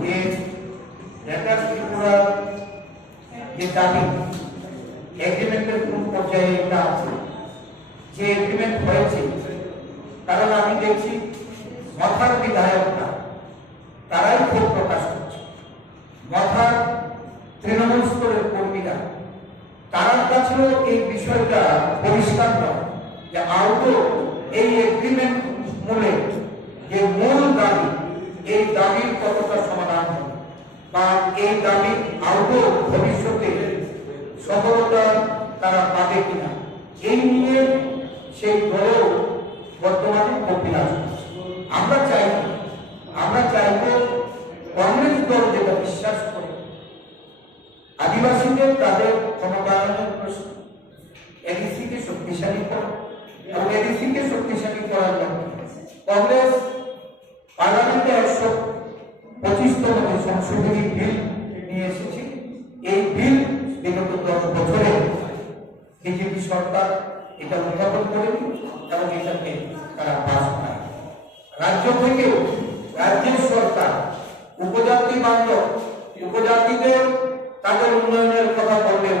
যে ঢাকা ত্রিপুরা যে দাবি এগ্রিমেন্টের কোন পর্যায়ে এটা আছে যে এগ্রিমেন্ট হয়েছে কারণ আমি দেখছি মথার বিধায়করা কাছেও এই বিষয়টা পরিষ্কার যে আদৌ এই এগ্রিমেন্ট মূলে যে মূল দাবি এই দাবির কতটা সমাধান হবে বা এই দাবি আদৌ ভবিষ্যতে সফলতা তারা পাবে কিনা, এই নিয়ে সেই বর্তমানে কপিলাস আমরা চাই আমরা চাইব কংগ্রেস দল যেটা বিশ্বাস করে, আদিবাসীদের তাদের ক্ষমতায়নের এডিসিকে শক্তিশালী করা এটা রাজ্য থেকেও রাজ্যের সরকার, উপজাতি বান্ধব, উপজাতিদের তাদের উন্নয়নের কথা বললেও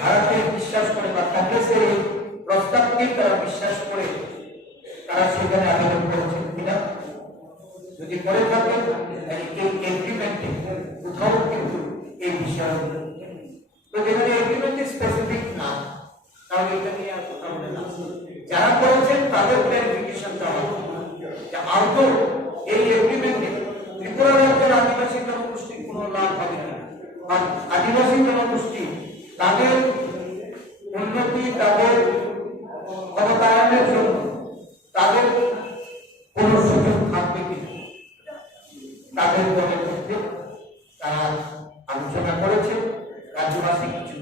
ভারতে বিশ্বাস করে বা কংগ্রেসের এই প্রস্তাবকে তারা বিশ্বাস করে, তারা সেখানে আবেদন করেছেন কিনা? যদি করে থাকে এই এগ্রিমেন্টে কোথাও কিন্তু এই বিষয় তো যেখানে এগ্রিমেন্টে স্পেসিফিক না, তাহলে এটা নিয়ে আর কথা বলে না যারা করেছেন, তাদের ক্লারিফিকেশন দেওয়া যে আদৌ এই এগ্রিমেন্টে ত্রিপুরা রাজ্যের আদিবাসী জনগোষ্ঠীর কোনো লাভ হবে না আদিবাসী জনগোষ্ঠী তাদের উন্নতি, তাদের ক্ষমতায়নের জন্য তাদের কোনো সুযোগ থাকবে কি তাদের দলের ক্ষেত্রে তারা আলোচনা করেছে, রাজ্যবাসী কিছু